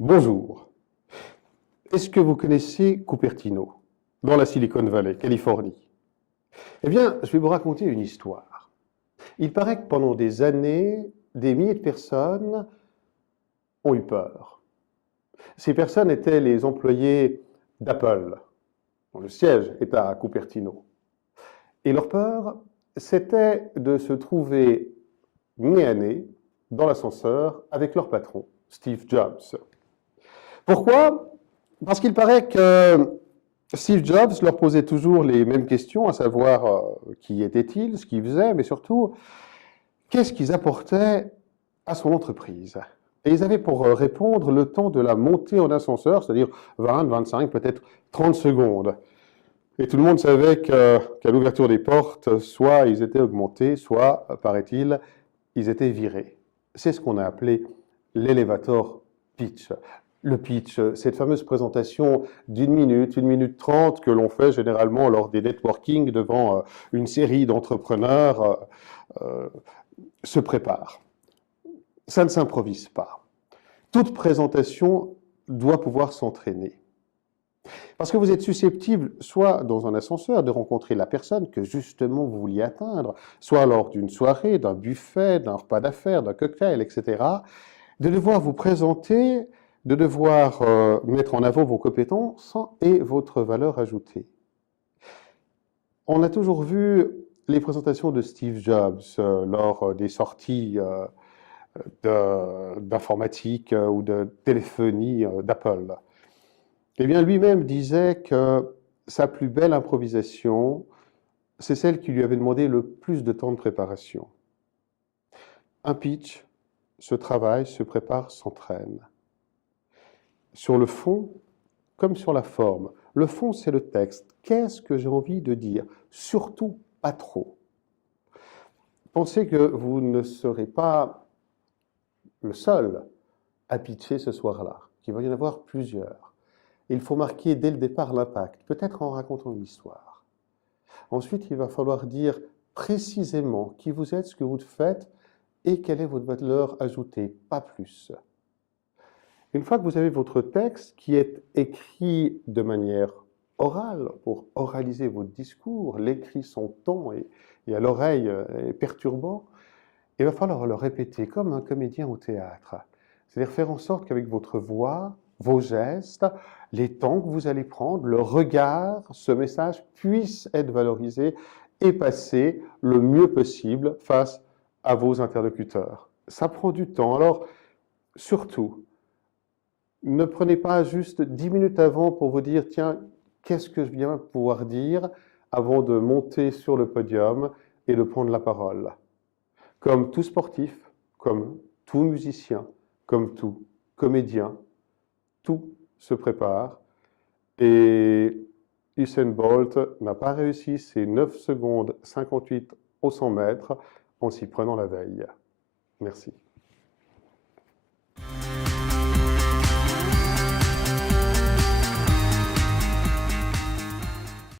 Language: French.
Bonjour. Est-ce que vous connaissez Cupertino, dans la Silicon Valley, Californie? Eh bien, je vais vous raconter une histoire. Il paraît que pendant des années, des milliers de personnes ont eu peur. Ces personnes étaient les employés d'Apple, dont le siège est à Cupertino. Et leur peur, c'était de se trouver nez à nez dans l'ascenseur avec leur patron, Steve Jobs. Pourquoi? Parce qu'il paraît que Steve Jobs leur posait toujours les mêmes questions, à savoir qui était-il, ce qu'il faisait, mais surtout, qu'est-ce qu'ils apportaient à son entreprise. Et ils avaient pour répondre le temps de la montée en ascenseur, c'est-à-dire 20, 25, peut-être 30 secondes. Et tout le monde savait qu'à l'ouverture des portes, soit ils étaient augmentés, soit, paraît-il, ils étaient virés. C'est ce qu'on a appelé l'elevator pitch. Le pitch, cette fameuse présentation d'1 minute, 1 minute 30 que l'on fait généralement lors des networking devant une série d'entrepreneurs, se prépare. Ça ne s'improvise pas. Toute présentation doit pouvoir s'entraîner. Parce que vous êtes susceptible, soit dans un ascenseur, de rencontrer la personne que justement vous vouliez atteindre, soit lors d'une soirée, d'un buffet, d'un repas d'affaires, d'un cocktail, etc., de devoir vous présenter, de devoir mettre en avant vos compétences et votre valeur ajoutée. On a toujours vu les présentations de Steve Jobs lors des sorties d'informatique ou de téléphonie d'Apple. Eh bien, lui-même disait que sa plus belle improvisation, c'est celle qui lui avait demandé le plus de temps de préparation. Un pitch se travaille, se prépare, s'entraîne. Sur le fond, comme sur la forme. Le fond, c'est le texte. Qu'est-ce que j'ai envie de dire? Surtout pas trop. Pensez que vous ne serez pas le seul à pitcher ce soir-là, qu'il va y en avoir plusieurs. Il faut marquer dès le départ l'impact, peut-être en racontant une histoire. Ensuite, il va falloir dire précisément qui vous êtes, ce que vous faites et quelle est votre valeur ajoutée, pas plus. Une fois que vous avez votre texte qui est écrit de manière orale, pour oraliser votre discours, l'écrit son ton et à l'oreille est perturbant, il va falloir le répéter comme un comédien au théâtre. C'est-à-dire faire en sorte qu'avec votre voix, vos gestes, les temps que vous allez prendre, le regard, ce message puisse être valorisé et passer le mieux possible face à vos interlocuteurs. Ça prend du temps. Alors, surtout, ne prenez pas juste 10 minutes avant pour vous dire, tiens, qu'est-ce que je viens pouvoir dire avant de monter sur le podium et de prendre la parole. Comme tout sportif, comme tout musicien, comme tout comédien, tout se prépare. Et Usain Bolt n'a pas réussi ses 9 secondes 58 au 100 mètres en s'y prenant la veille. Merci.